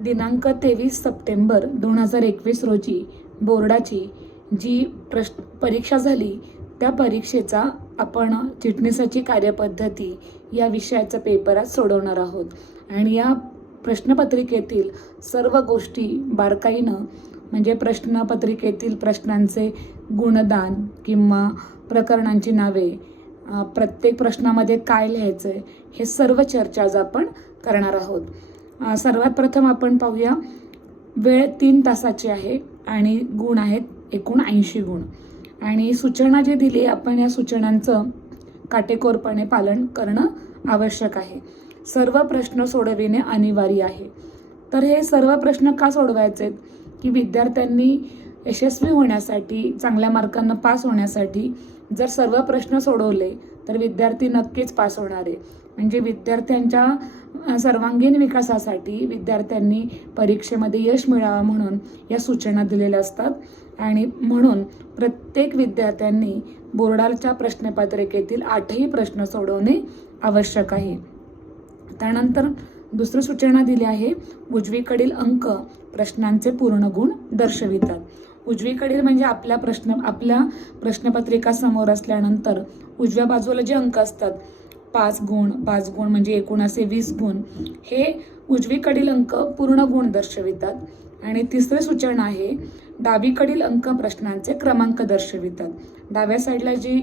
दिनांक 23 सप्टेंबर 2021 रोजी बोर्डाची जी परीक्षा झाली त्या परीक्षेचा आपण चिटणीसाची कार्यपद्धती या विषयाचा पेपर आज सोडवणार आहोत. आणि या प्रश्नपत्रिकेतील सर्व गोष्टी बारकाईनं म्हणजे प्रश्नपत्रिकेतील प्रश्नांचे गुणदान किंवा प्रकरणांची नावे, प्रत्येक प्रश्नामध्ये काय लिहायचं हे सर्व चर्चा आज आपण करणार आहोत. सर्वात प्रथम आपण पाहूया. वेळ 3 तासाची आहे आणि गुण आहेत एकूण 80 गुण. आणि सूचना जी दिली आपण या सूचनांचं काटेकोरपणे पालन करणं आवश्यक आहे. सर्व प्रश्न सोडविणे अनिवार्य आहे. तर हे सर्व प्रश्न का सोडवायचे आहेत की विद्यार्थ्यांनी यशस्वी होण्यासाठी, चांगल्या मार्कांना पास होण्यासाठी जर सर्व प्रश्न सोडवले तर विद्यार्थी नक्कीच पास होणार आहे. म्हणजे विद्यार्थ्यांच्या सर्वांगीण विकासासाठी विद्यार्थ्यांनी परीक्षेमध्ये यश मिळावं म्हणून या सूचना दिलेल्या असतात. आणि म्हणून प्रत्येक विद्यार्थ्यांनी बोर्डाच्या प्रश्नपत्रिकेतील 8ही प्रश्न सोडवणे आवश्यक आहे. त्यानंतर दुसरी सूचना दिली आहे. उजवीकडील अंक प्रश्नांचे पूर्ण गुण दर्शवितात. उजवीकडील म्हणजे आपल्या प्रश्नपत्रिका समोर असल्यानंतर उजव्या बाजूला जे अंक असतात 5 गुण म्हणजे एकूण असे 20 गुण, हे उजवीकडील अंक पूर्ण गुण दर्शवितात. आणि तिसरी सूचना आहे. डावीकडील अंक प्रश्नांचे क्रमांक दर्शवितात. डाव्या साईडला जी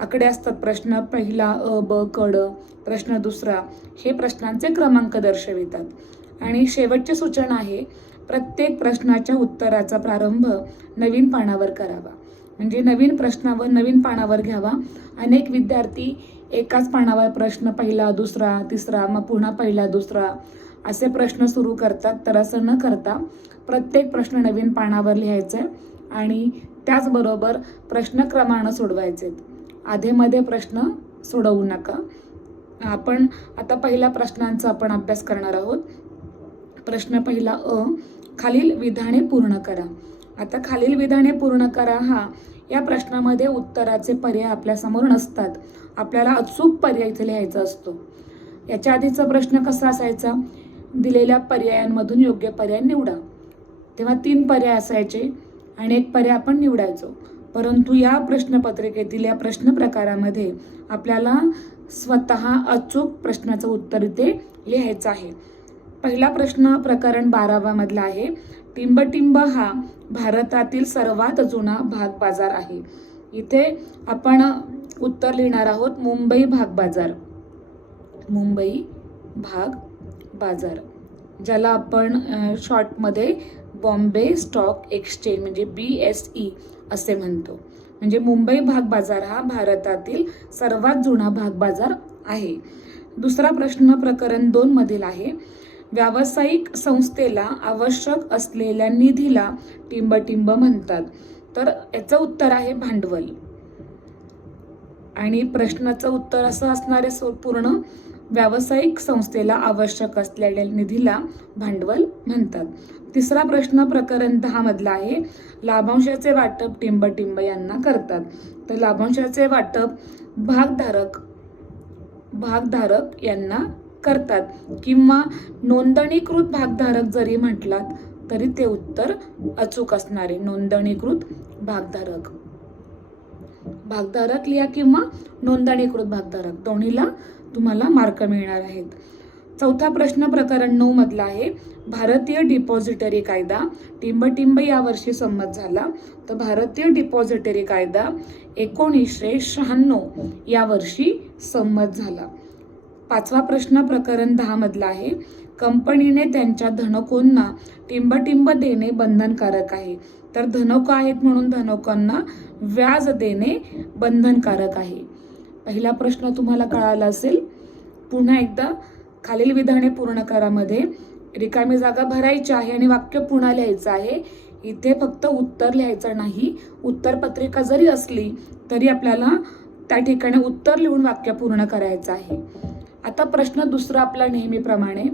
आकडे असतात, प्रश्न पहिला अ ब क ड, प्रश्न दुसरा, हे प्रश्नांचे क्रमांक दर्शवितात. आणि शेवटची सूचना आहे. प्रत्येक प्रश्नाच्या उत्तराचा प्रारंभ नवीन पानावर करावा. म्हणजे नवीन प्रश्नावर नवीन पानावर घ्यावा. अनेक विद्यार्थी एकाच पानावर प्रश्न पहिला दुसरा तिसरा मग पुन्हा पहिला दुसरा असे प्रश्न सुरू करतात. तर असं न करता प्रत्येक प्रश्न नवीन पानावर लिहायचा आणि त्याचबरोबर प्रश्नक्रमानं सोडवायचे. आधेमध्ये प्रश्न सोडवू नका. आपण आता पहिल्या प्रश्नांचा आपण अभ्यास करणार आहोत. प्रश्न पहिला अ. खालील विधाने पूर्ण करा. आता खालील विधाने पूर्ण करा या प्रश्नामध्ये उत्तराचे पर्याय आपल्यासमोर नसतात. आपल्याला अचूक पर्याय इथे लिहायचा असतो. याच्या आधीचा प्रश्न कसा असायचा? दिलेल्या पर्यायांमधून योग्य पर्याय निवडा. तेव्हा 3 पर्याय असायचे आणि एक पर्याय आपण निवडायचो. परंतु या प्रश्नपत्रिकेतील या प्रश्न प्रकारामध्ये आपल्याला स्वतः अचूक प्रश्नाचं उत्तर इथे लिहायचं आहे. पहिला प्रश्न प्रकरण 12 मधला आहे. टिंबटिंब हा भारतातील सर्वात जुना भाग बाजार आहे. इथे आपण उत्तर लिहिणार आहोत मुंबई भाग बाजार. मुंबई भाग बाजार, ज्याला आपण शॉर्टमध्ये बॉम्बे स्टॉक एक्सचेंज म्हणजे BSE असे म्हणतो. म्हणजे मुंबई भाग बाजार हा भारतातील सर्वात जुना भाग बाजार आहे. दुसरा प्रश्न प्रकरण 2 मधील आहे. व्यावसायिक संस्थेला आवश्यक असलेल्या निधीला टिंबटिंब म्हणतात. तर याचं उत्तर आहे भांडवल. आणि प्रश्नाचं उत्तर असं असणार आहे पूर्ण. व्यावसायिक संस्थेला आवश्यक असलेल्या निधीला भांडवल म्हणतात. तिसरा प्रश्न प्रकरण 10 मधला आहे. लाभांशाचे वाटप टिंबटिंब यांना करतात. तर लाभांशाचे वाटप भागधारक यांना करतात किंवा नोंदणीकृत भागधारक जरी म्हटलात तरी ते उत्तर अचूक असणारे. नोंदणीकृत भागधारक लिहा किंवा नोंदणीकृत भागधारक, दोन्हीला तुम्हाला मार्क मिळणार आहेत. चौथा प्रश्न प्रकरण 9 मधला आहे. भारतीय डिपॉझिटरी कायदा टिंबटिंब यावर्षी संमत झाला. तर भारतीय डिपॉझिटरी कायदा 1996 यावर्षी संमत झाला. पाचवा प्रश्न प्रकरण 10 मधला आहे. कंपनीने त्यांच्या धनकोंना टिंबटिंब देणे बंधनकारक आहे. तर धनको आहेत म्हणून धनकोंना व्याज देणे बंधनकारक आहे. पहिला प्रश्न तुम्हाला कळाला असेल. पुन्हा एकदा खालील विधाने पूर्ण करामध्ये रिकामी जागा भरायची आहे आणि वाक्य पुन्हा लिहायचं आहे. इथे फक्त उत्तर लिहायचं नाही. उत्तरपत्रिका जरी असली तरी आपल्याला त्या ठिकाणी उत्तर लिहून वाक्य पूर्ण करायचं आहे. आता प्रश्न दुसरा आपला नेहमीप्रमाणे.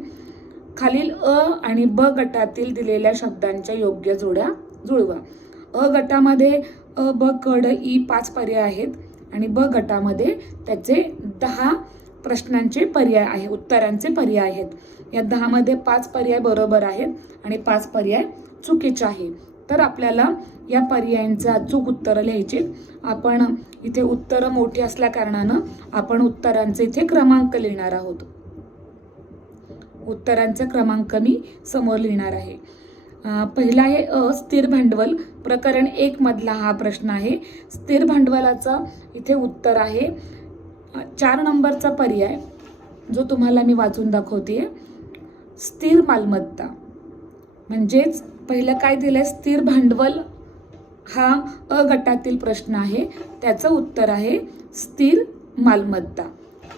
खालील अ आणि ब गटातील दिलेल्या शब्दांच्या योग्य जोड्या जुळवा. अ गटामध्ये अ ब क ड ई 5 पर्याय आहेत आणि ब गटामध्ये त्याचे 10 प्रश्नांचे पर्याय आहे, उत्तरांचे पर्याय आहेत। या 10 मध्ये 5 पर्याय बरोबर आहेत आणि 5 पर्याय चुकीचे आहे। तर आपल्याला या पर्यायांचे अचूक उत्तर लिहायचे। आपण इथे उत्तरं मोठी असल्या कारणानं आपण उत्तरांचे इथे क्रमांक लिहिणार आहोत। उत्तरांचे क्रमांक मी समोर लिहिणार आहे। पहिला आहे स्थिर भांडवल, प्रकरण 1 मधला हा प्रश्न आहे। स्थिर भांडवलाचा इथे उत्तर आहे 4 नंबरचा पर्याय, जो तुम्हाला मी वाचून दाखवते। स्थिर मालमत्ता, म्हणजेच पहिलं काय दिलंय, स्थिर भांडवल हा अ गटातील प्रश्न आहे, त्याचं उत्तर आहे स्थिर मालमत्ता।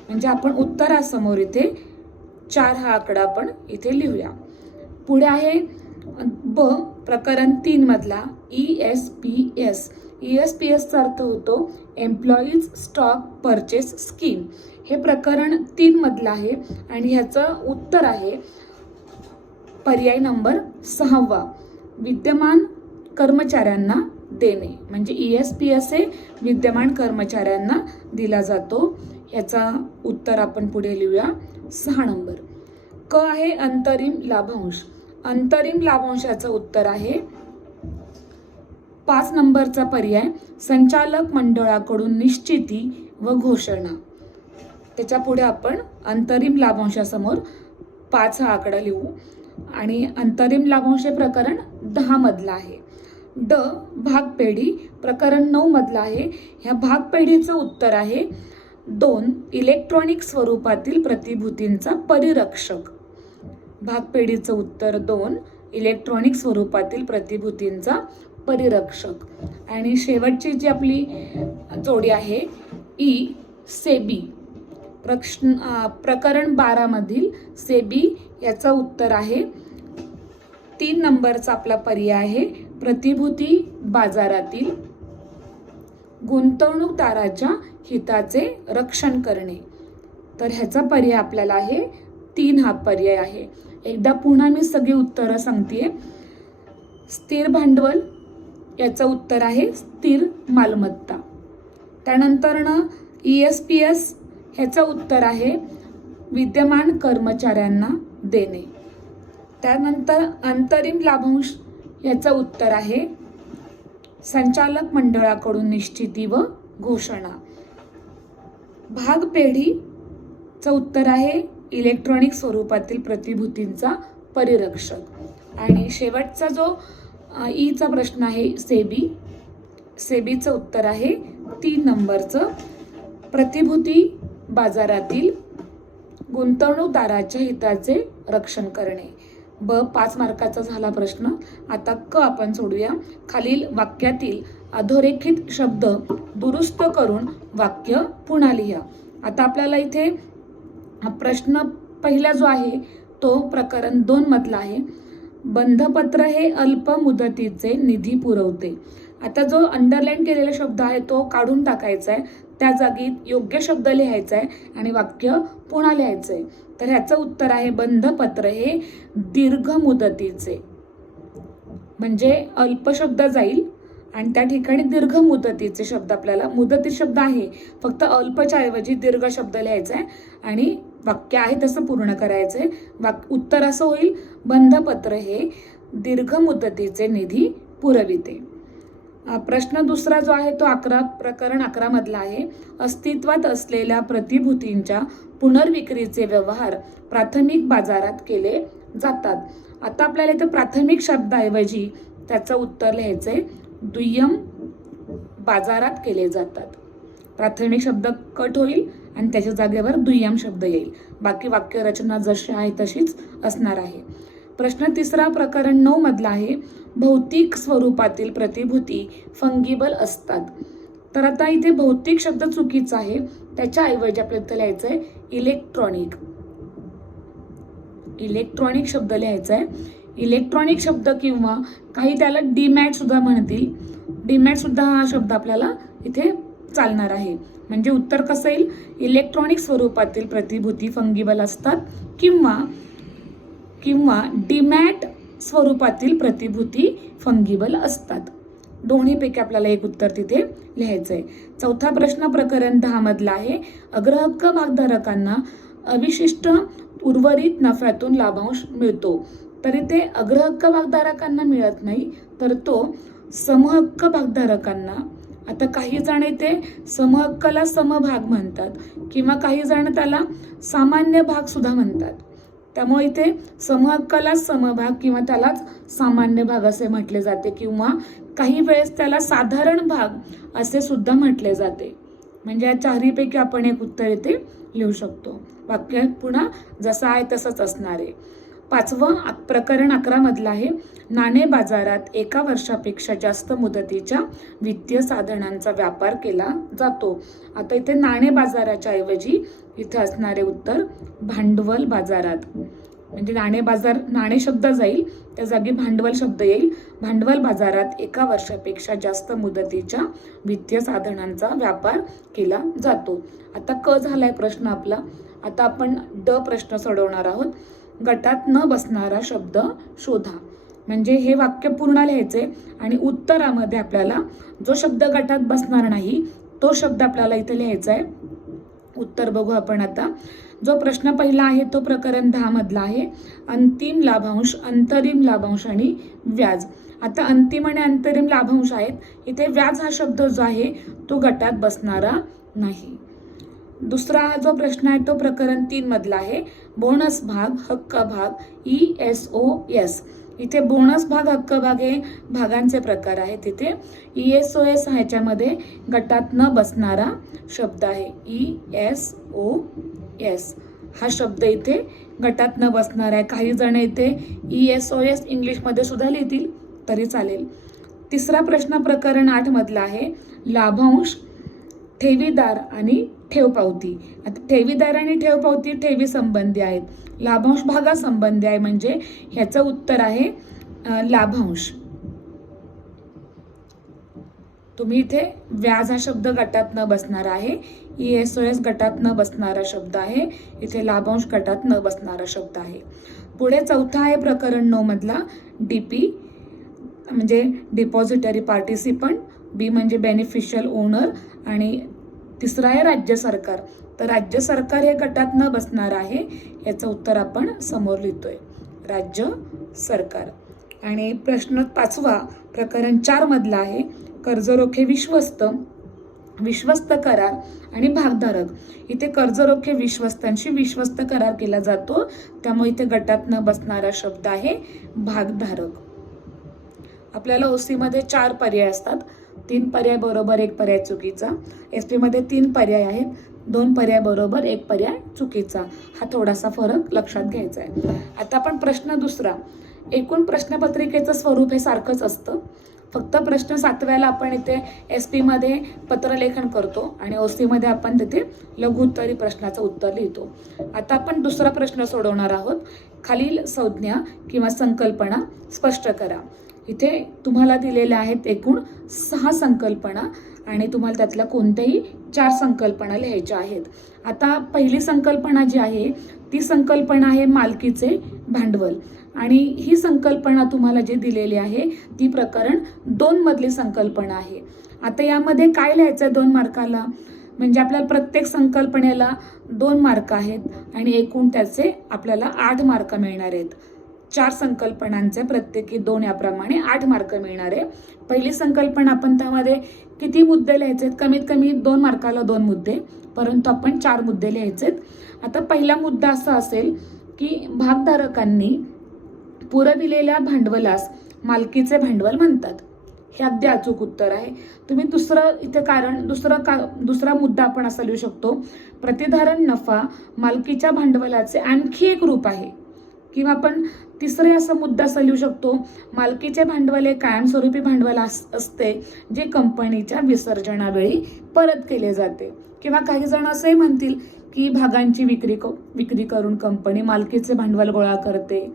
म्हणजे आपण उत्तरासमोर इथे 4 हा आकडा आपण इथे लिहूया। पुढे आहे ब प्रकरण 3 मधला ESPS। ESPSचा अर्थ होतो एम्प्लॉईज स्टॉक परचेस स्कीम। हे प्रकरण 3 मधलं आहे आणि ह्याचं उत्तर आहे पर्याय नंबर 6, विद्यमान कर्मचाऱ्यांना देणे। म्हणजे ESPS हे विद्यमान कर्मचाऱ्यांना दिला जातो। याचा उत्तर आपण पुढे लिहूया 6 नंबर। क आहे अंतरिम लाभांश। अंतरिम लाभांशाचं उत्तर आहे 5 नंबरचा पर्याय, संचालक मंडळाकडून निश्चिती व घोषणा। त्याच्या पुढे आपण अंतरिम लाभांशासमोर 5 हा आकडा लिहू आणि अंतरिम लाभांश हे प्रकरण 10 मधला आहे। ड भागपेढी, प्रकरण 9 मधला आहे। ह्या भागपेढीचं उत्तर आहे 2 इलेक्ट्रॉनिक स्वरूपातील प्रतिभूतींचा परिरक्षक। भागपेढीचं उत्तर 2 इलेक्ट्रॉनिक स्वरूपातील प्रतिभूतींचा परिरक्षक। आणि शेवटची जी आपली जोडी आहे सेबी, प्रकरण 12 मधील सेबी, याचं उत्तर आहे 3 नंबरचा आपला पर्याय आहे प्रतिभूती बाजारातील गुंतवणूकदाराच्या हिताचे रक्षण करणे। तर ह्याचा पर्याय आपल्याला आहे 3 हा पर्याय आहे। एकदा पुन्हा मी सगळी उत्तरं सांगतेय। स्थिर भांडवल याचं उत्तर आहे स्थिर मालमत्ता। त्यानंतर ESPS ह्याचं उत्तर आहे विद्यमान कर्मचाऱ्यांना देणे। त्यानंतर अंतरिम लाभांश याचं उत्तर आहे संचालक मंडळाकडून निश्चिती व घोषणा। भागपेढीचं उत्तर आहे इलेक्ट्रॉनिक स्वरूपातील प्रतिभूतींचा परिरक्षक। आणि शेवटचा जो ईचा प्रश्न आहे सेबीचं उत्तर आहे 3 नंबरचं प्रतिभूती बाजारातील गुंतवणूकदाराच्या हिताचे रक्षण करणे। ब 5 मार्काचा झाला प्रश्न। आता क आपण सोडूया। खालील वाक्यातील अधोरेखित शब्द दुरुस्त करून वाक्य पुन्हा लिहा। आता आपल्याला इथे प्रश्न पहिला जो आहे तो प्रकरण 2 मधला आहे। बंधपत्र हे अल्प मुदतीचे निधी पुरवते। आता जो अंडरलाईन केलेला शब्द आहे तो काढून टाकायचा आहे, त्या जागी योग्य शब्द लिहायचा आहे आणि वाक्य पुन्हा लिहायचं आहे। तर ह्याचं उत्तर आहे बंधपत्र हे दीर्घ मुदतीचे। म्हणजे अल्प शब्द जाईल आणि त्या ठिकाणी दीर्घ मुदतीचे शब्द, आपल्याला मुदती शब्द आहे फक्त अल्पच्या ऐवजी दीर्घ शब्द लिहायचा आहे आणि वाक्य आहे तसं पूर्ण करायचंय। उत्तर असं होईल बंधपत्र हे दीर्घ मुदतीचे निधी पुरविते। प्रश्न दुसरा जो आहे तो प्रकरण 11 मधला आहे। अस्तित्वात असलेल्या प्रतिभूतींच्या पुनर्विक्रीचे व्यवहार प्राथमिक बाजारात केले जातात। आता आपल्याला इथे प्राथमिक शब्दाऐवजी त्याचं उत्तर लिहायचंय दुय्यम बाजारात केले जातात। प्राथमिक शब्द कट होईल आणि त्याच्या जागेवर दुय्यम शब्द येईल। बाकी वाक्य रचना जशी आहे तशीच असणार आहे। प्रश्न तिसरा प्रकरण 9 मधला आहे। भौतिक स्वरूपातील प्रतिभूती फंगिबल असतात। तर आता इथे भौतिक शब्द चुकीचा आहे, त्याच्या ऐवजी आपल्याला लिहायचं आहे इलेक्ट्रॉनिक। इलेक्ट्रॉनिक शब्द लिहायचा आहे। इलेक्ट्रॉनिक शब्द किंवा काही त्याला डीमॅट सुद्धा म्हणतील। डीमॅट सुद्धा हा शब्द आपल्याला इथे चालणार आहे। म्हणजे उत्तर कसं येईल, इलेक्ट्रॉनिक स्वरूपातील प्रतिभूती फंगिबल असतात किंवा डीमॅट स्वरूपातील प्रतिभूती फंगिबल असतात। दोन्हीपैकी आपल्याला एक उत्तर तिथे लिहायचंय. चौथा प्रश्न प्रकरण 10 मधला आहे. अग्रहक्क भागधारकांना अविशिष्ट उर्वरित नफ्यातून लाभांश मिळतो. तर इथे अग्रहक्क भागधारकांना मिळत नाही, तर तो समहक्क भागधारकांना. आता काही जण इथे समहक्काला समभाग म्हणतात किंवा काही जण त्याला सामान्य भाग सुद्धा म्हणतात. त्यामुळे इथे समहक्काला समभाग किंवा त्यालाच सामान्य भाग असे म्हटले जाते किंवा काही वेळेस त्याला साधारण भाग असे सुद्धा म्हटले जाते. म्हणजे या चारहीपैकी आपण एक उत्तर इथे लिहू शकतो. वाक्य पुन्हा जसं आहे तसंच असणार आहे. पाचवं प्रकरण 11 मधलं आहे. नाणे बाजारात 1 वर्षापेक्षा जास्त मुदतीच्या वित्तीय साधनांचा व्यापार केला जातो. आता इथे नाणे बाजाराच्या ऐवजी इथे असणारे उत्तर भांडवल बाजारात. म्हणजे नाणे शब्द जाईल, त्या जागी भांडवल शब्द येईल. भांडवल बाजारात 1 वर्षापेक्षा जास्त मुदतीच्या वित्तीय साधनांचा व्यापार केला जातो. आता क झालाय प्रश्न आपला. आता आपण ड प्रश्न सोडवणार आहोत. गटात न बसणारा शब्द शोधा. म्हणजे हे वाक्य पूर्ण लिहायचे आणि उत्तरामध्ये आपल्याला जो शब्द गटात बसणार नाही तो शब्द आपल्याला इथे लिहायचा आहे. उत्तर बघू आपण आता. जो प्रश्न पहिला आहे तो प्रकरण 10 मधला आहे. अंतिम लाभांश, अंतरिम लाभांश आणि व्याज. आता अंतिम आणि अंतरिम लाभांश आहेत. इथे व्याज हा शब्द जो आहे तो गटात बसणारा नाही. दुसरा जो प्रश्न आहे तो प्रकरण 3 मधला आहे. बोनस भाग, हक्क भाग, ESOS. इथे बोनस भाग, हक्क भाग हे भागांचे प्रकार आहेत. इथे ESOS ह्याच्यामध्ये गटात न बसणारा शब्द आहे. ESOS हा शब्द इथे गटात न बसणार आहे. काही जण इथे ESOS इंग्लिशमध्ये सुद्धा लिहितील तरी चालेल. तिसरा प्रश्न प्रकरण 8 मधला आहे. लाभांश, ठेवीदार आणि ठेवपावती. आता ठेवीदार आणि ठेवपावती ठेवी संबंधी आहेत. लाभांश भागा संबंधी आहे, म्हणजे ह्याचं उत्तर आहे लाभांश. तुम्ही इथे व्याज हा शब्द गटात न बसणार आहे. ESOS गटात न बसणारा शब्द आहे. इथे लाभांश गटात न बसणारा शब्द आहे. पुढे चौथा आहे प्रकरण 9 मधला. DP म्हणजे डिपॉझिटरी पार्टिसिपंट, B म्हणजे बेनिफिशियल ओनर आणि तिसरा आहे राज्य सरकार. तर राज्य सरकार हे गटात न बसणार आहे. याचं उत्तर आपण समोर लिहितोय, राज्य सरकार. आणि प्रश्न 5वा प्रकरण 4 मधला आहे. कर्जरोखे विश्वस्त करार आणि भागधारक. इथे कर्जरोखे विश्वस्तांशी विश्वस्त करार केला जातो, त्यामुळे इथे गटात न बसणारा शब्द आहे भागधारक. आपल्याला OC मध्ये 4 पर्याय असतात. 3 पर्याय बरोबर, 1 पर्याय चुकीचा. SP मध्ये 3 पर्याय आहेत. 2 पर्याय बरोबर, 1 पर्याय चुकीचा. हा थोडासा फरक लक्षात घ्यायचा आहे. आता आपण प्रश्न दुसरा. एकूण प्रश्नपत्रिकेचं स्वरूप हे सारखंच असतं. फक्त प्रश्न 7व्याला आपण इथे SP मध्ये पत्रलेखन करतो आणि OC मध्ये आपण तिथे लघुत्तरी प्रश्नाचं उत्तर लिहितो. आता आपण दुसरा प्रश्न सोडवणार आहोत. खालील संज्ञा किंवा संकल्पना स्पष्ट करा. इथे तुम्हाला दिलेल्या आहेत एकूण 6 संकल्पना आणि तुम्हाला त्यातल्या कोणत्याही 4 संकल्पना लिहायच्या आहेत. आता पहिली संकल्पना जी आहे ती संकल्पना आहे मालकीचे भांडवल आणि ही संकल्पना तुम्हाला जी दिलेली आहे ती प्रकरण 2 मधली संकल्पना आहे. आता यामध्ये काय लिहायचं आहे 2 मार्काला, म्हणजे आपल्याला प्रत्येक संकल्पनेला 2 मार्क आहेत आणि एकूण त्याचे आपल्याला 8 मार्क मिळणार आहेत. 4 संकल्पनांचे प्रत्येकी 2 याप्रमाणे 8 मार्क मिळणार आहे. पहिली संकल्पना आपण त्यामध्ये किती मुद्दे लिहायचे? कमीत कमी 2 मार्काला 2 मुद्दे, परंतु आपण 4 मुद्दे लिहायचे. आता पहिला मुद्दा असा असेल की भागधारकांनी पुरविलेल्या भांडवलास मालकीचे भांडवल म्हणतात. हे अगदी अचूक उत्तर आहे. तुम्ही दुसरा मुद्दा आपण असा लिहू शकतो. प्रतिधारण नफा मालकीच्या भांडवलाचे आणखी एक रूप आहे. किंवा आपण तिसरे असा मुद्दा असा लिहू शकतो. मालकीचे भांडवल हे कायमस्वरूपी भांडवल असते जे कंपनीच्या विसर्जनावेळी परत केले जाते. किंवा काही जण असंही म्हणतील की भागांची विक्री करून कंपनी मालकीचे भांडवल गोळा करते.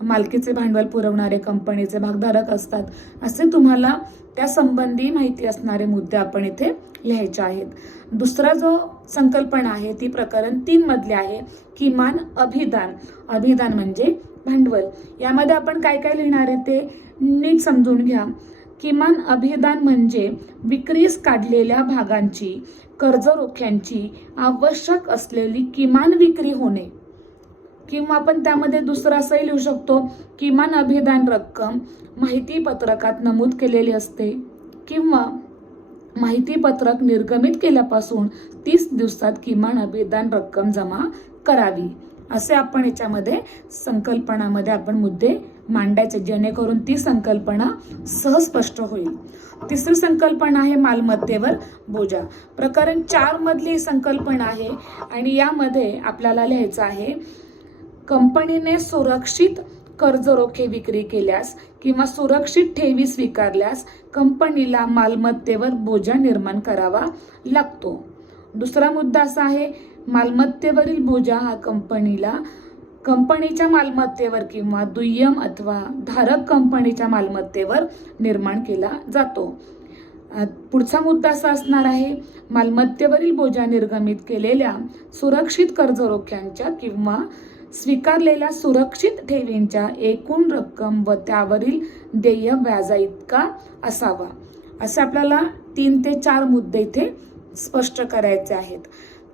मालकीचे भांडवल पुरवणारे कंपनीचे भागधारक असतात. असे तुम्हाला त्या संबंधी माहिती असणारे मुद्दे आपण इथे लिहायचे आहेत. दुसरा जो संकल्पना आहे ती प्रकरण 3 मधली आहे. किमान अभिदान. अभिदान म्हणजे भांडवल. यामध्ये आपण काय काय लिहिणार आहे ते नीट समजून घ्या. किमान अभिदान म्हणजे विक्रीस काढलेल्या भागांची कर्जरोख्यांची आवश्यक असलेली किमान विक्री होणे. किंवा आपण त्यामध्ये दुसरं असंही लिहू शकतो, किमान अभिदान रक्कम माहिती पत्रकात नमूद केलेली असते किंवा माहिती पत्रक निर्गमित केल्यापासून 30 दिवसात किमान अभिदान रक्कम जमा करावी. असे आपण याच्यामध्ये संकल्पनामध्ये आपण मुद्दे मांडायचे, जेणेकरून ती संकल्पना सहज स्पष्ट होईल. तिसरी संकल्पना आहे मालमत्तेवर बोजा. प्रकरण 4 मधली ही संकल्पना आहे आणि यामध्ये आपल्याला लिहायचं आहे, कंपनीने सुरक्षित कर्जरोखे विक्री केल्यास किंवा सुरक्षित ठेवी स्वीकारल्यास कंपनीला मालमत्तेवर बोजा निर्माण करावा लागतो. दुसरा मुद्दा असा आहे, मालमत्तेवरील बोजा हा कंपनीच्या मालमत्तेवर किंवा दुय्यम अथवा धारक कंपनीच्या मालमत्तेवर निर्माण केला जातो. पुढचा मुद्दा असा असणार आहे, मालमत्तेवरील बोजा निर्गमित केलेल्या सुरक्षित कर्जरोख्यांच्या किंवा स्वीकारलेल्या सुरक्षित ठेवींच्या एकूण रक्कम व त्यावरील देय व्याजाइतका असावा. असे आपल्याला 3 ते 4 मुद्दे इथे स्पष्ट करायचे आहेत.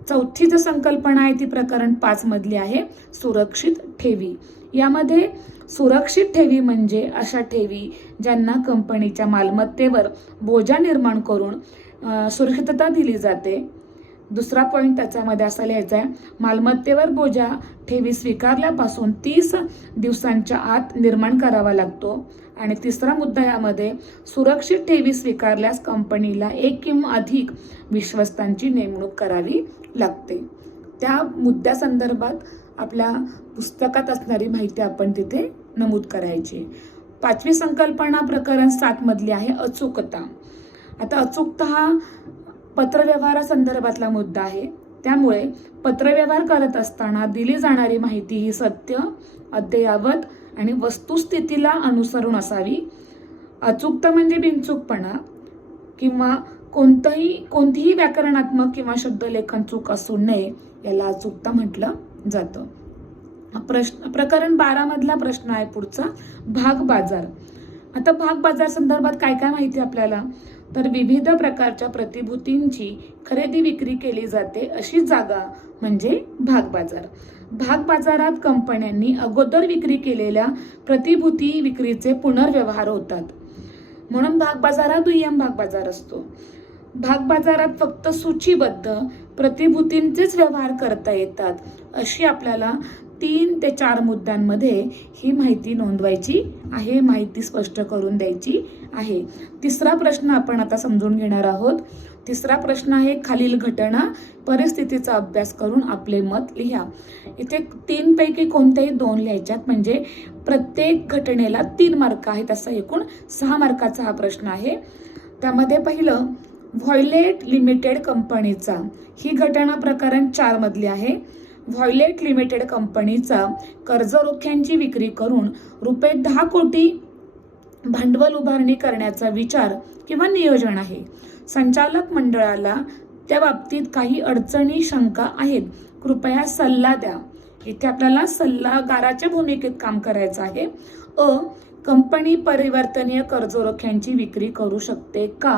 चौथी जी संकल्पना आहे ती प्रकरण 5 मधली आहे, सुरक्षित ठेवी. यामध्ये सुरक्षित ठेवी म्हणजे अशा ठेवी ज्यांना कंपनीच्या मालमत्तेवर बोजा निर्माण करून सुरक्षितता दिली जाते. दुसरा पॉइंट त्याच्यामध्ये असा लिहायचा आहे, मालमत्तेवर बोजा ठेवी स्वीकारल्यापासून 30 दिवसांच्या आत निर्माण करावा लागतो. आणि तिसरा मुद्दा यामध्ये, सुरक्षित ठेवी स्वीकारल्यास कंपनीला 1 किंवा अधिक विश्वस्तांची नेमणूक करावी लागते. त्या मुद्द्यासंदर्भात आपल्या पुस्तकात असणारी माहिती आपण तिथे नमूद करायची. 5वी संकल्पना प्रकरण 7 मधली आहे, अचूकता. आता अचूकता हा पत्रव्यवहारासंदर्भातला मुद्दा आहे. त्यामुळे पत्रव्यवहार करत असताना दिली जाणारी माहिती ही सत्य, अद्ययावत आणि वस्तुस्थितीला अनुसरून असावी. अचूकता म्हणजे बिनचूकपणा किंवा कोणतीही व्याकरणात्मक किंवा शब्दलेखन चूक असू नये, याला अचूकता म्हटलं जातं. प्रकरण 12 मधला प्रश्न आहे पुढचा, भाग बाजार. आता भाग बाजार संदर्भात काय काय माहिती आपल्याला, तर विविध प्रकारच्या प्रतिभूतींची खरेदी विक्री केली जाते अशी जागा म्हणजे भाग बाजार. भाग बाजारात कंपन्यांनी अगोदर विक्री केलेल्या प्रतिभूती विक्रीचे पुनर्व्यवहार होतात, म्हणून भाग बाजार हा दुय्यम भाग बाजार असतो. भाग बाजारात फक्त सूचीबद्ध प्रतिभूतींचेच व्यवहार करता येतात अशी आपल्याला 3 ते 4 मुद्द्यांमध्ये ही माहिती नोंदवायची आहे, माहिती स्पष्ट करून द्यायची आहे. तिसरा प्रश्न आपण आता समजून घेणार आहोत. तिसरा प्रश्न आहे, खालील घटना परिस्थितीचा अभ्यास करून आपले मत लिहा. इथे 3 पैकी कोणत्याही 2 लिहायच्यात, म्हणजे प्रत्येक घटनेला 3 मार्क आहेत, असा एकूण 6 मार्काचा हा प्रश्न आहे. त्यामध्ये पहिलं, व्हॉयलेट लिमिटेड कंपनीचा, ही घटना प्रकरण 4 मधली आहे. व्हॉयलेट लिमिटेड कंपनीचा कर्जरोख्यांची विक्री करून ₹10 कोटी भांडवल उभारणी करण्याचा विचार किंवा नियोजन आहे. संचालक मंडळाला त्या बाबतीत काही अडचणी, शंका आहेत, कृपया सल्ला द्या. इथे आपल्याला सल्लागाराच्या भूमिकेत काम करायचं आहे. कंपनी परिवर्तनीय कर्जरोख्यांची विक्री करू शकते का,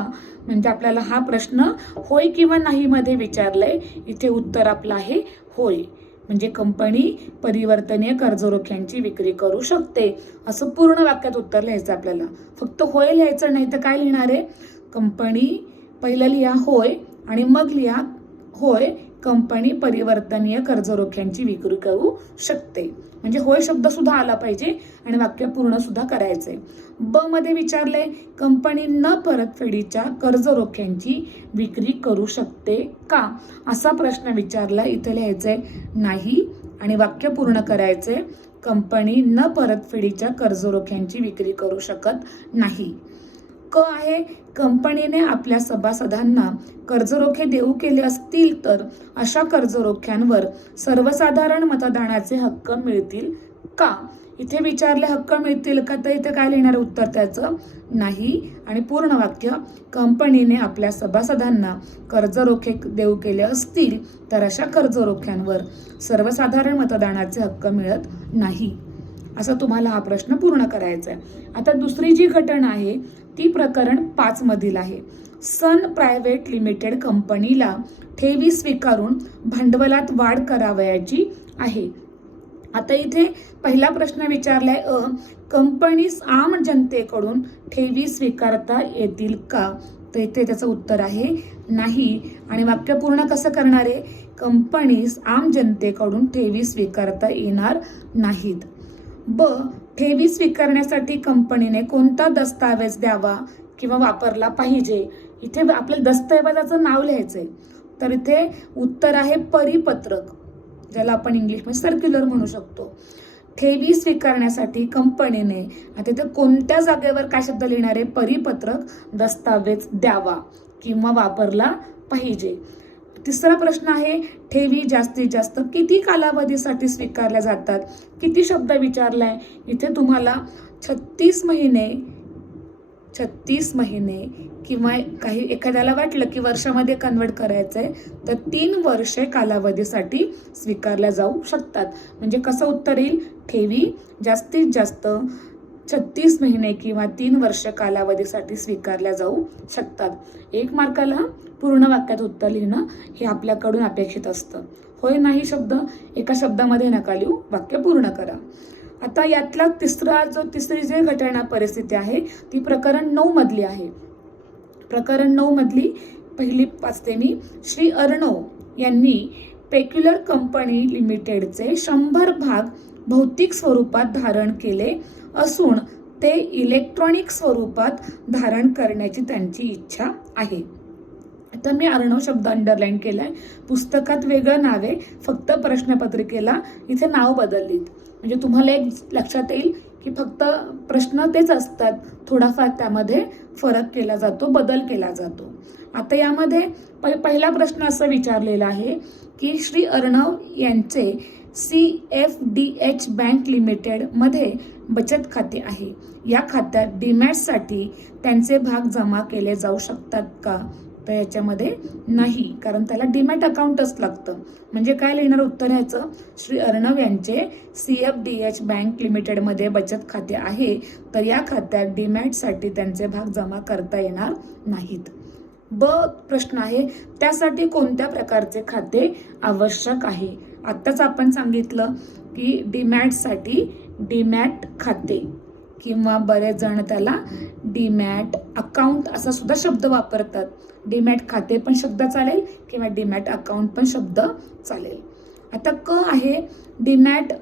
म्हणजे आपल्याला हा प्रश्न होय किंवा नाही मध्ये विचारलाय. इथे उत्तर आपलं आहे होय, म्हणजे कंपनी परिवर्तनीय कर्जरोख्यांची विक्री करू शकते असं पूर्ण वाक्यात उत्तर लिहायचं आपल्याला. फक्त होय लिहायचं नाही तर काय लिहिणार आहे, कंपनी पहिलं लिहा होय आणि मग लिहा होय, कंपनी परिवर्तनीय कर्जरोख्यांची विक्री करू शकते, म्हणजे होय शब्द सुद्धा आला पाहिजे आणि वाक्य पूर्ण सुद्धा करायचंय. ब मध्ये विचारलंय, कंपनी न परतफेडीच्या कर्जरोख्यांची विक्री करू शकते का, असा प्रश्न विचारला. इथे लिहायचंय नाही आणि वाक्य पूर्ण करायचंय, कंपनी न परतफेडीच्या कर्जरोख्यांची विक्री करू शकत नाही. क आहे, कंपनीने आपल्या सभासदांना कर्जरोखे देऊ केले असतील तर अशा कर्जरोख्यांवर सर्वसाधारण मतदानाचे हक्क मिळतील का. इथे विचारले हक्क मिळतील का, तर इथे काय लिहिणार उत्तर त्याचं नाही आणि पूर्ण वाक्य, कंपनीने आपल्या सभासदांना कर्जरोखे देऊ केले असतील तर अशा कर्जरोख्यांवर सर्वसाधारण मतदानाचे हक्क मिळत नाही. असं तुम्हाला हा प्रश्न पूर्ण करायचा आहे. आता दुसरी जी घटना आहे ती प्रकरण 5 मधील आहे. सन प्रायव्हेट लिमिटेड कंपनीला ठेवी स्वीकारून भांडवलात वाढ करावयाची आहे. आता इथे पहिला प्रश्न विचारलाय कंपनीस आम जनतेकडून ठेवी स्वीकारता येतील का? तर इथे त्याचं उत्तर आहे नाही. आणि वाक्य पूर्ण कसं करणार आहे? कंपनीस आम जनतेकडून ठेवी स्वीकारता येणार नाहीत. ब, ठेवी स्वीकारण्यासाठी कंपनीने कोणता दस्तावेज द्यावा किंवा वापरला पाहिजे? इथे आपल्याला दस्तऐवजाचं नाव लिहायचंय. तर इथे उत्तर आहे परिपत्रक, ज्याला आपण इंग्लिशमध्ये सर्क्युलर म्हणू शकतो. ठेवी स्वीकारण्यासाठी कंपनीने, आता इथे कोणत्या जागेवर काय शब्द लिहिणार आहे? परिपत्रक, दस्तावेज द्यावा किंवा वापरला पाहिजे. तिसरा प्रश्न आहे ठेवी जास्तीत जास्त किती कालावधीसाठी स्वीकारल्या जातात? किती शब्द विचारलाय? इथे तुम्हाला 36 महिने किंवा काही एखाद्याला वाटलं की वर्षामध्ये कन्वर्ट करायचंय तर 3 वर्षे कालावधीसाठी स्वीकारल्या जाऊ शकतात. म्हणजे कसं उत्तर येईल? ठेवी जास्तीत जास्त 36 महिने किंवा 3 वर्ष कालावधीसाठी स्वीकारल्या जाऊ शकतात. 1 मार्काला पूर्ण वाक्यात उत्तर लिहिणं हे आपल्याकडून अपेक्षित असतं. होय नाही शब्द एका शब्दामध्ये नका लिहू, वाक्य पूर्ण करा. आता यातला तिसरी जी घटना परिस्थिती आहे ती प्रकरण 9 मधली आहे. प्रकरण 9 मधली पहिली वाचते मी. श्री अर्णव यांनी पेक्युलर कंपनी लिमिटेडचे 100 भाग भौतिक स्वरूपात धारण केले असून ते इलेक्ट्रॉनिक स्वरूपात धारण करण्याची त्यांची इच्छा आहे. आता मी अर्णव शब्द अंडरलाईन केलाय. पुस्तकात वेगळं नाव आहे, फक्त प्रश्नपत्रिकेला इथे नाव बदललीत. म्हणजे तुम्हाला एक लक्षात येईल की फक्त प्रश्न तेच असतात, थोडाफार त्यामध्ये फरक केला जातो, बदल केला जातो. आता यामध्ये पहिला प्रश्न असं विचारलेला आहे की श्री अर्णव यांचे CFDH बँक लिमिटेड मध्ये बचत खाते आहे. या खात्यात डीमॅटसाठी त्यांचे भाग जमा केले जाऊ शकतात का? तर याच्यामध्ये नाही, कारण त्याला डीमॅट अकाउंटच लागतं. म्हणजे काय लिहिणार उत्तर ह्याचं? श्री अर्णव यांचे CFDH बँक लिमिटेडमध्ये बचत खाते आहे, तर या खात्यात डीमॅटसाठी त्यांचे भाग जमा करता येणार नाहीत. ब प्रश्न आहे त्यासाठी कोणत्या प्रकारचे खाते आवश्यक आहे? आत्ताच आपण सांगितलं की डीमॅटसाठी डीमॅट खाते किंवा बरेच जण त्याला डीमॅट अकाउंट असा सुद्धा शब्द वापरतात. डीमॅट खाते पण शब्द चालेल किंवा डीमॅट अकाउंट पण शब्द चालेल. आता क आहे डीमॅट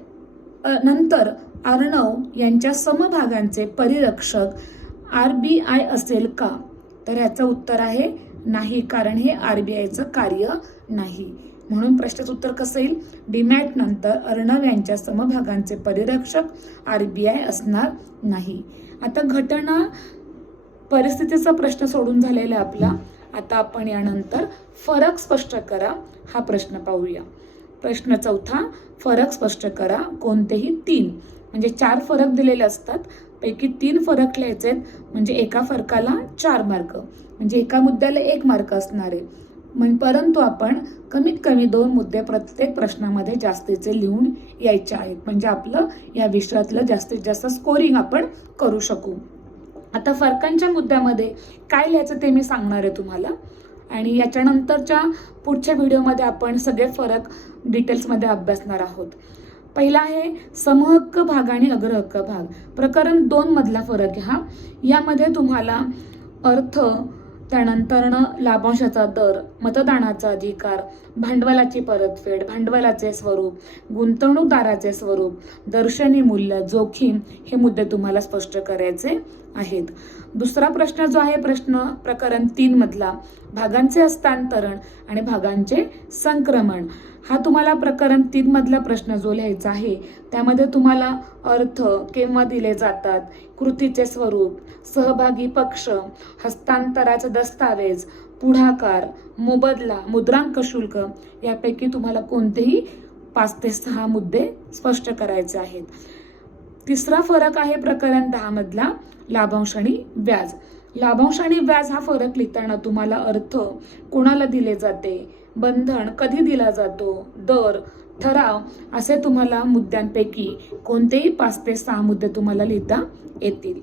नंतर अर्णव यांच्या समभागांचे परिरक्षक RBI असेल का? तर याचं उत्तर आहे नाही, कारण हे RBIचं कार्य नाही. म्हणून प्रश्नाचं उत्तर कसं येईल? डीमॅट नंतर अर्णव यांच्या समभागांचे परिरक्षक RBI असणार नाही. आता घटना परिस्थितीचा प्रश्न सोडून झालेला आपला. आता आपण यानंतर फरक स्पष्ट करा हा प्रश्न पाहूया. प्रश्न चौथा, फरक स्पष्ट करा कोणतेही 3, म्हणजे 4 फरक दिलेले असतात, पैकी 3 फरक लिहायचे, म्हणजे एका फरकाला 4 मार्क, म्हणजे एका मुद्द्याला 1 मार्क असणार आहे. परंतु आपण कमीत कमी 2 मुद्दे प्रत्येक प्रश्नामध्ये जास्तीचे लिहून यायचे आहेत, म्हणजे आपलं या विषयातलं जास्तीत जास्त स्कोरिंग आपण करू शकू. आता फरकांच्या मुद्द्यामध्ये काय लिहायचं ते मी सांगणार आहे तुम्हाला, आणि याच्यानंतरच्या पुढच्या व्हिडिओमध्ये आपण सगळे फरक डिटेल्समध्ये अभ्यासणार आहोत. पहिला आहे समहक्क भाग आणि अग्रहक्क भाग. प्रकरण 2 मधला फरक हा. यामध्ये तुम्हाला अर्थ, त्यानंतर लाभांशाचा दर, मतदानाचा अधिकार, भांडवलाची परतफेड, भांडवलाचे स्वरूप, गुंतवणूकदाराचे स्वरूप, दर्शनी मूल्य, जोखीम हे मुद्दे तुम्हाला स्पष्ट करायचे आहेत. दुसरा प्रश्न जो आहे प्रकरण 3 मधला भागांचे हस्तांतरण आणि भागांचे संक्रमण, हा तुम्हाला प्रकरण 3 मधला प्रश्न जो लिहायचा आहे त्यामध्ये तुम्हाला अर्थ, केव्हा दिले जातात, कृतीचे स्वरूप, सहभागी पक्ष, हस्तांतराचा दस्तावेज, पुढाकार, मोबदला, मुद्रांक शुल्क यापैकी तुम्हाला कोणतेही 5 ते 6 मुद्दे स्पष्ट करायचे आहेत. तिसरा फरक आहे प्रकरण 10 मधला लाभांश आणि व्याज. लाभांश आणि व्याज हा फरक लिहिताना तुम्हाला अर्थ कोणाला दिले जाते, बंधन कधी दिला जातो, दर, ठराव असे तुम्हाला मुद्द्यांपैकी कोणतेही 5 ते 6 मुद्दे तुम्हाला लिहिता येतील.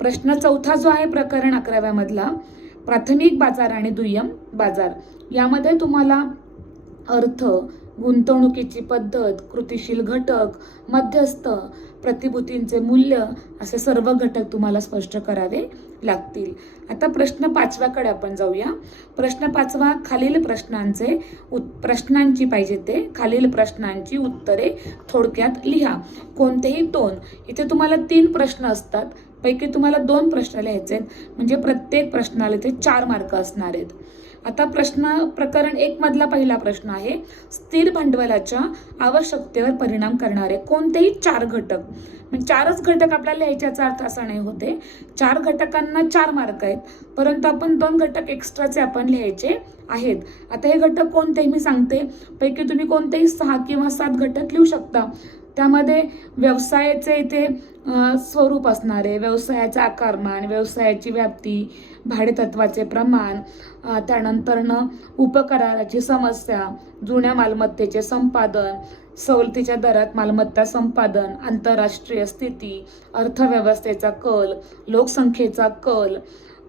प्रश्न चौथा जो आहे प्रकरण 11व्या मधला, प्राथमिक बाजार आणि दुय्यम बाजार, यामध्ये तुम्हाला अर्थ, गुंतवणुकीची पद्धत, कृतिशील घटक, मध्यस्थ, प्रतिभूतींचे मूल्य असे सर्व घटक तुम्हाला स्पष्ट करावे लागतील. आता प्रश्न 5व्याकडे आपण जाऊया. प्रश्न 5वा, खालील प्रश्नांची पाहिजे ते खालील प्रश्नांची उत्तरे थोडक्यात लिहा. कोणतेही 2, इथे तुम्हाला 3 प्रश्न असतात, पैकी तुम्हाला 2 प्रश्न लिहायचे आहेत, म्हणजे प्रत्येक प्रश्नाला इथे 4 मार्क असणार आहेत. आता प्रकरण 1 मधला पहिला प्रश्न आहे, स्थिर भांडवलाच्या आवश्यकतेवर परिणाम करणारे कोणतेही 4 घटक. म्हणजे 4च घटक आपल्याला लिहायच्याचा अर्थ असा नाही होते. 4 घटकांना 4 मार्क आहेत, परंतु आपण 2 घटक एक्स्ट्राचे आपण लिहायचे आहेत. आता हे घटक कोणतेही मी सांगते, पैकी तुम्ही कोणतेही 6 किंवा 7 घटक लिहू शकता. त्यामध्ये व्यवसायाचे इथे स्वरूप असणारे, व्यवसायाचे आकारमान, व्यवसायाची व्याप्ती, भाडेतत्वाचे प्रमाण, त्यानंतरनं उपकराराची समस्या, जुन्या मालमत्तेचे संपादन, सवलतीच्या दरात मालमत्ता संपादन, आंतरराष्ट्रीय स्थिती, अर्थव्यवस्थेचा कल, लोकसंख्येचा कल,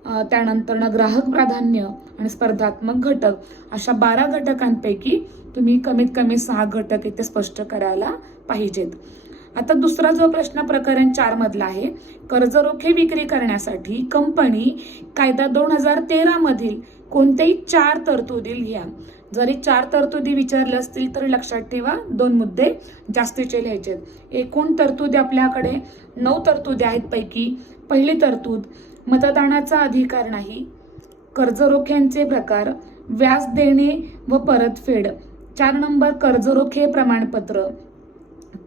त्यानंतरनं ग्राहक प्राधान्य आणि स्पर्धात्मक घटक, अशा 12 घटकांपैकी तुम्ही कमीत कमी 6 घटक इथे स्पष्ट करायला पाहिजेत. आता दुसरा जो प्रश्न प्रकरण 4 मधला आहे, कर्जरोखे विक्री करण्यासाठी कंपनी कायदा 2013 मधील कोणतेही 4 तरतुदी लिहा. जरी 4 तरतुदी विचारल्या असतील तरी लक्षात ठेवा 2 मुद्दे जास्तीचे लिहायचे. एकूण तरतुदी आपल्याकडे 9 तरतुदी आहेत. पैकी पहिली तरतूद, मतदानाचा अधिकार नाही. कर्जरोख्यांचे प्रकार, व्याज देणे व परतफेड. 4 नंबर, कर्जरोखे प्रमाणपत्र.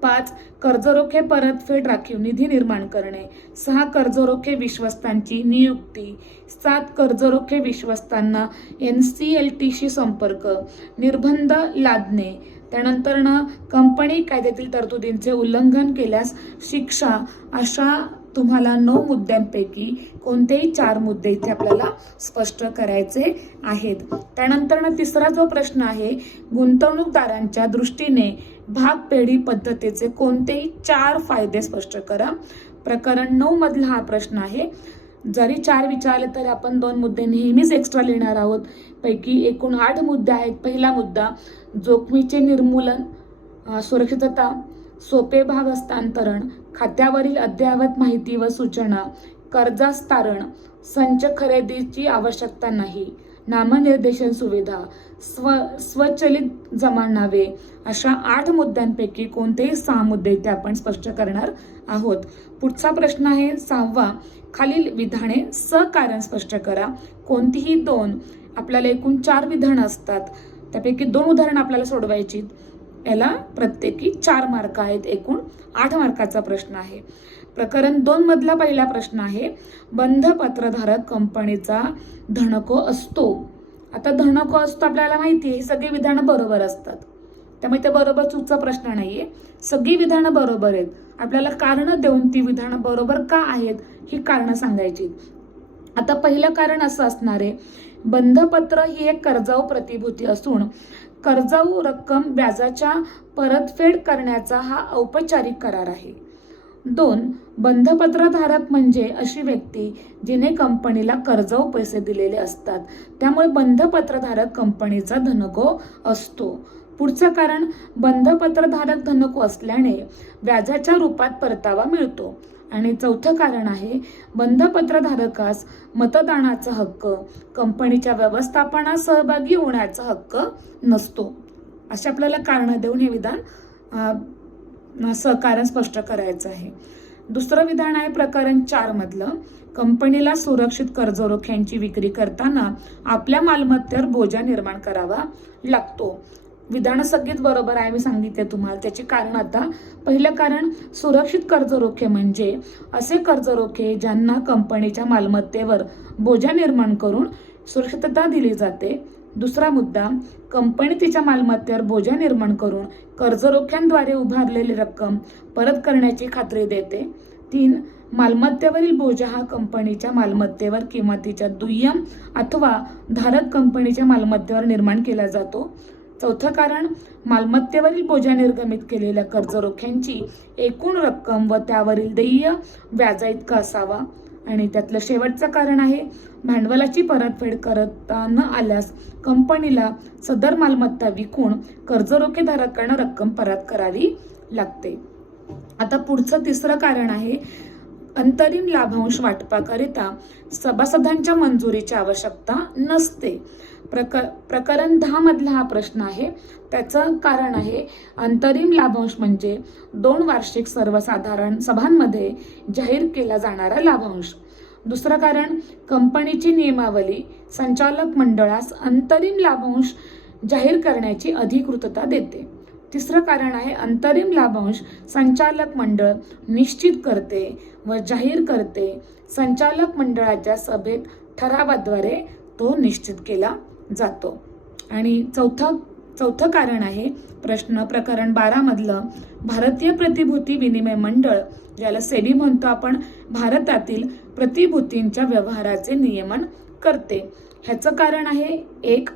5, कर्जरोखे परतफेड राखीव निधी निर्माण करणे. 6, कर्जरोखे विश्वस्तांची नियुक्ती. 7, कर्जरोखे विश्वस्तांना NCLTशी संपर्क, निर्बंध लादणे. त्यानंतरनं कंपनी कायद्यातील तरतुदींचे उल्लंघन केल्यास शिक्षा. अशा तुम्हाला 9 मुद्द्यांपैकी कोणतेही 4 मुद्दे इथे आपल्याला स्पष्ट करायचे आहेत. त्यानंतरनं तिसरा जो प्रश्न आहे, गुंतवणूकदारांच्या दृष्टीने भागपेढी पद्धतीचे कोणतेही 4 फायदे स्पष्ट करा. प्रकरण 9 मधला हा प्रश्न आहे. जरी 4 विचारले तरी आपण 2 मुद्दे नेहमीच एक्स्ट्रा लिहिणार आहोत. पैकी एकूण 8 मुद्दे आहेत. पहिला मुद्दा, जोखमीचे निर्मूलन, सुरक्षितता, सोपे भाग हस्तांतरण, खात्यावरील अद्ययावत माहिती व सूचना, कर्जास्तारण, संच खरेदीची आवश्यकता नाही, नामनिर्देशन सुविधा, स्वचलित जमा नावे. अशा 8 मुद्द्यांपैकी कोणतेही 6 मुद्दे इथे आपण स्पष्ट करणार आहोत. पुढचा प्रश्न आहे 6वा, खालील विधाने सकारण स्पष्ट करा. कोणतीही 2, आपल्याला एकूण 4 विधानं असतात, त्यापैकी 2 उदाहरणं आपल्याला सोडवायची. याला प्रत्येकी 4 मार्क आहेत. एकूण 8 मार्काचा प्रश्न आहे. प्रकरण 2 मधला पहिला प्रश्न आहे, बंधपत्रधारक कंपनीचा धनको असतो. आता धनको असतो आपल्याला माहिती आहे, ही सगळी विधानं बरोबर असतात, त्यामुळे ते बरोबर चूकचा प्रश्न नाहीये. सगळी विधानं बरोबर आहेत. आपल्याला कारणं देऊन ती विधानं बरोबर का आहेत ही कारणं सांगायची. आता पहिलं कारण असं असणार आहे, बंधपत्र ही एक कर्जाऊ प्रतिभूती असून कर्जाऊ रक्कम व्याजाच्या परतफेड करण्याचा हा औपचारिक करार आहे. 2, बंधपत्रधारक म्हणजे अशी व्यक्ती जिने कंपनीला कर्जाऊ पैसे दिलेले असतात, त्यामुळे बंधपत्रधारक कंपनीचा धनको असतो. पुढचं कारण, बंधपत्रधारक धनको असल्याने व्याजाच्या रूपात परतावा मिळतो. आणि चौथं कारण आहे, बंधपत्रधारकास मतदानाचा हक्क, कंपनीच्या व्यवस्थापनात सहभागी होण्याचा हक्क नसतो. अशा आपल्याला कारणं देऊन हे विधान सहकारण स्पष्ट करायचं आहे. दुसरं विधान आहे प्रकरण 4 मधलं, कंपनीला सुरक्षित कर्जरोख्यांची विक्री करताना आपल्या मालमत्तेवर बोजा निर्माण करावा लागतो. विधानं सगळीच बरोबर आहे, मी सांगितले तुम्हाला. त्याची कारण, आता पहिलं कारण, सुरक्षित कर्जरोखे म्हणजे असे कर्जरोखे ज्यांना कंपनीच्या मालमत्तेवर बोजा निर्माण करून सुरक्षितता दिली जाते. दुसरा मुद्दा, कंपनी तिच्या मालमत्तेवर बोजा निर्माण करून कर्जरोख्यांद्वारे उभारलेली रक्कम परत करण्याची खात्री देते. 3, मालमत्तेवरील बोजा हा कंपनीच्या मालमत्तेवर किंवा तिच्या दुय्यम अथवा धारक कंपनीच्या मालमत्तेवर निर्माण केला जातो. चौथं कारण, मालमत्तेवरील बोजा निर्गमित केलेल्या कर्जरोख्यांची एकूण रक्कम व त्यावरील देय व्याजा इतका असावा. आणि त्यातलं शेवटचं कारण आहे, भांडवलाची परतफेड करता न आल्यास कंपनीला सदर मालमत्ता विकून कर्जरोखेधारकांना रक्कम परत करावी लागते. आता पुढचं तिसरं कारण आहे, अंतरिम लाभांश वाटपाकरिता सभासदांच्या मंजुरीची आवश्यकता नसते. प्रकरण 10 मधला हा प्रश्न आहे. त्याचं कारण आहे, अंतरिम लाभांश म्हणजे 2 वार्षिक सर्वसाधारण सभांमध्ये जाहीर केला जाणारा लाभांश. दुसरं कारण, कंपनीची नियमावली संचालक मंडळास अंतरिम लाभांश जाहीर करण्याची अधिकृतता देते. तिसरं कारण आहे, अंतरिम लाभांश संचालक मंडळ निश्चित करते व जाहीर करते. संचालक मंडळाच्या सभेत ठरावाद्वारे तो निश्चित केला जातो. आणि चौथं कारण आहे प्रकरण 12 मधलं, भारतीय प्रतिभूती विनिमय मंडळ, ज्याला सेबी म्हणतो आपण, भारतातील प्रतिभूतींच्या व्यवहाराचे नियमन करते. ह्याचं कारण आहे एक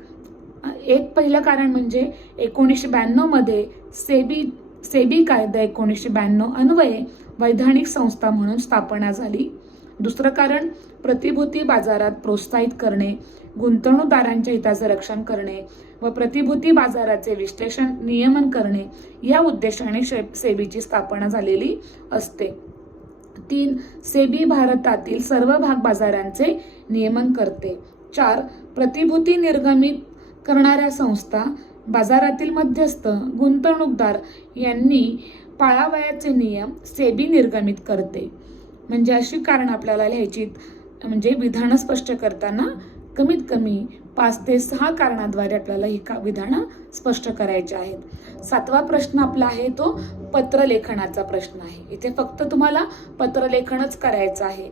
पहिलं कारण म्हणजे 1992 मध्ये सेबी कायदा 1992 अन्वये वैधानिक संस्था म्हणून स्थापना झाली. दुसरं कारण, प्रतिभूती बाजारात प्रोत्साहित करणे, गुंतवणूकदारांच्या हिताचे रक्षण करणे व प्रतिभूती बाजाराचे विश्लेषण नियमन करणे या उद्देशाने सेबीची स्थापना झालेली असते. 3. सेबी भारतातील सर्व भाग बाजारांचे नियमन करते. 4. प्रतिभूती निर्गमित करणाऱ्या संस्था, बाजारातील मध्यस्थ, गुंतवणूकदार यांनी पाळावयाचे नियम सेबी निर्गमित करते. म्हणजे अशी कारण आपल्याला लिहायची, म्हणजे विधानं स्पष्ट करताना कमीत कमी 5 ते 6 कारणाद्वारे आपल्याला ही विधानं स्पष्ट करायची आहेत. 7वा प्रश्न आपला आहे तो पत्रलेखनाचा प्रश्न आहे. इथे फक्त तुम्हाला पत्रलेखनच करायचं आहे.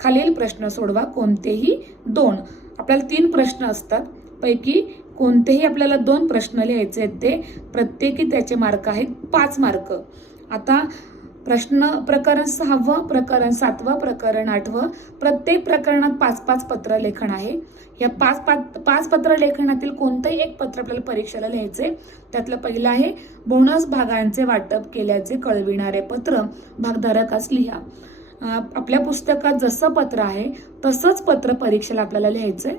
खालील प्रश्न सोडवा, कोणतेही 2. आपल्याला 3 प्रश्न असतात, पैकी कोणतेही आपल्याला 2 प्रश्न लिहायचे आहेत. ते प्रत्येकी त्याचे मार्क आहेत 5 मार्क. आता प्रकरण 6, प्रकरण 7, प्रकरण 8, प्रत्येक प्रकरणात 5-5 पत्रलेखन आहे. या 5 पत्रलेखनातील कोणतंही एक पत्र आपल्याला परीक्षेला लिहायचे. त्यातलं पहिलं आहे, बोनस भागांचे वाटप केल्याचे कळविणारे पत्र भागधारकास लिहा. आपल्या पुस्तकात जसं पत्र आहे तसंच पत्र परीक्षेला आपल्याला लिहायचंय.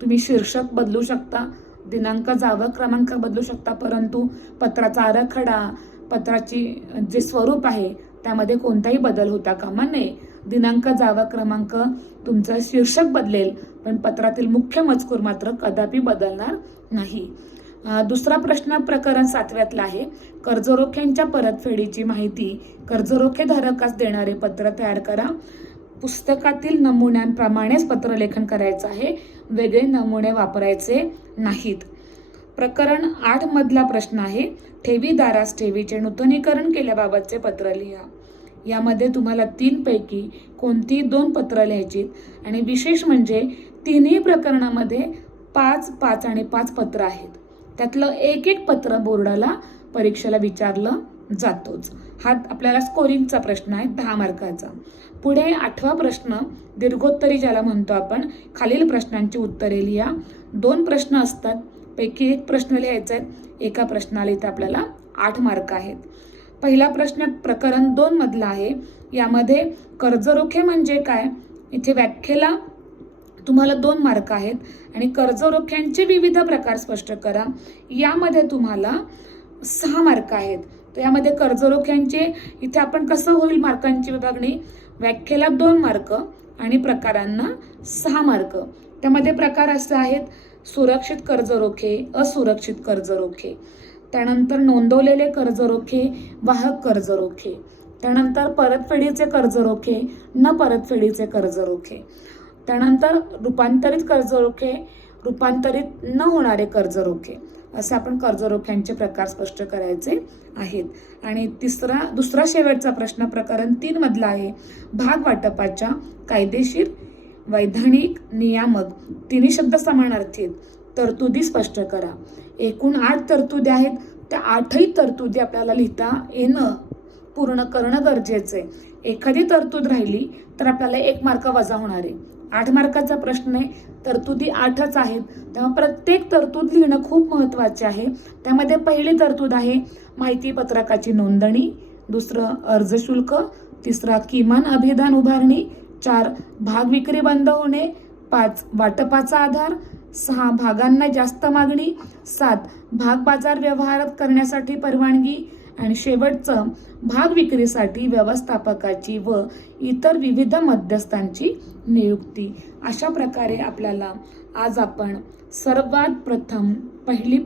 तुम्ही शीर्षक बदलू शकता, दिनांक, जावक क्रमांक बदलू शकता, परंतु पत्राचा आराखडा, पत्राची जे स्वरूप आहे त्यामध्ये कोणताही बदल होता कामा नये. दिनांक, जावक क्रमांक, तुमचं शीर्षक बदलेल पण पत्रातील मुख्य मजकूर मात्र कदापि बदलणार नाही. दुसरा प्रश्न प्रकरण 7व्यातला आहे, कर्जरोख्यांच्या परतफेडीची माहिती कर्जरोखेधारकास देणारे पत्र तयार करा. पुस्तकातील नमुन्यांप्रमाणेच पत्रलेखन करायचं आहे, वेगळे नमुने वापरायचे नाहीत. प्रकरण 8 मधला प्रश्न आहे, ठेवीदारास ठेवीचे नूतनीकरण केल्याबाबतचे पत्र लिहा. यामध्ये तुम्हाला 3 पैकी कोणती 2 पत्र लिहायची आणि विशेष म्हणजे तिन्ही प्रकरणामध्ये 5 आणि 5 पत्र आहेत. त्यातलं एक पत्र बोर्डाला परीक्षेला विचारलं जातोच. हा आपल्याला स्कोरिंगचा प्रश्न आहे 10 मार्काचा. पुढे 8वा प्रश्न, दीर्घोत्तरी ज्याला म्हणतो आपण, खालील प्रश्नांची उत्तरे लिहा. 2 प्रश्न असतात, पैकी 1 प्रश्न लिहायचा आहे. एका प्रश्नाला इथे आपल्याला 8 मार्क आहेत. पहिला प्रश्न प्रकरण 2 मधला आहे. यामध्ये कर्जरोखे म्हणजे काय, इथे व्याख्येला तुम्हाला 2 मार्क आहेत आणि कर्जरोख्यांचे विविध प्रकार स्पष्ट करा. यामध्ये तुम्हाला 6 मार्क आहेत. तर यामध्ये कर्जरोख्यांचे इथे आपण कसं होईल मार्कांची विभागणी, व्याख्येला 2 मार्क आणि प्रकारांना 6 मार्क. त्यामध्ये प्रकार असे आहेत, सुरक्षित कर्जरोखे, असुरक्षित कर्जरोखे, त्यानंतर नोंदवलेले कर्जरोखे, वाहक कर्जरोखे, त्यानंतर परतफेडीचे कर्जरोखे, न परतफेडीचे कर्जरोखे, त्यानंतर रूपांतरित कर्जरोखे, रूपांतरित न होणारे कर्जरोखे, असे आपण कर्जरोख्यांचे प्रकार स्पष्ट करायचे आहेत. आणि दुसरा शेवटचा प्रश्न प्रकरण 3 मधला आहे, भाग वाटपाच्या कायदेशीर, वैधानिक, नियामक, तिन्ही शब्द समानार्थी तरतुदी स्पष्ट करा. एकूण 8 तरतुदी आहेत. त्या 8ही तरतुदी आपल्याला लिहिता येणं, पूर्ण करणं गरजेचं आहे. एखादी तरतूद राहिली तर आपल्याला 1 मार्क वजा होणार आहे. 8 मार्काचा प्रश्न आहे, तरतुदी 8च आहेत. तेव्हा प्रत्येक तरतूद लिहिणं खूप महत्वाचे आहे. त्यामध्ये पहिली तरतूद आहे माहिती पत्रकाची नोंदणी, दुसरं अर्ज शुल्क, तिसरा किमान अभिधान उभारणी, 4 भाग विक्री बंद होणे, 5 वाटपाचा आधार, 6 भागांना जास्त मागणी, 7 भाग बाजार व्यवहार करण्यासाठी परवानगी आणि शेवटचं भाग विक्रीसाठी व्यवस्थापकाची व इतर विविध मध्यस्थांची नियुक्ती. अशा प्रकारे आपल्याला आज आपण सर्वात प्रथम पहिली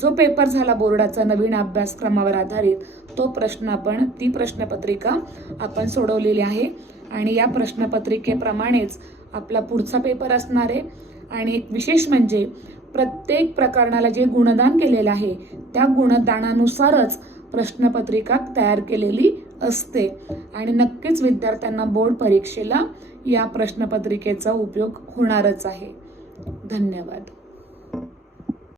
जो पेपर झाला बोर्डाचा नवीन अभ्यासक्रमावर आधारित ती प्रश्नपत्रिका आपण सोडवलेली आहे. आणि या प्रश्नपत्रिकेप्रमाणेच आपला पुढचा पेपर असणार आहे. आणि एक विशेष म्हणजे प्रत्येक प्रकरणाला जे गुणदान केलेलं आहे त्या गुणदानानुसारच प्रश्नपत्रिका तयार केलेली असते. आणि नक्कीच विद्यार्थ्यांना बोर्ड परीक्षेला या प्रश्नपत्रिकेचा उपयोग होणारच आहे. धन्यवाद.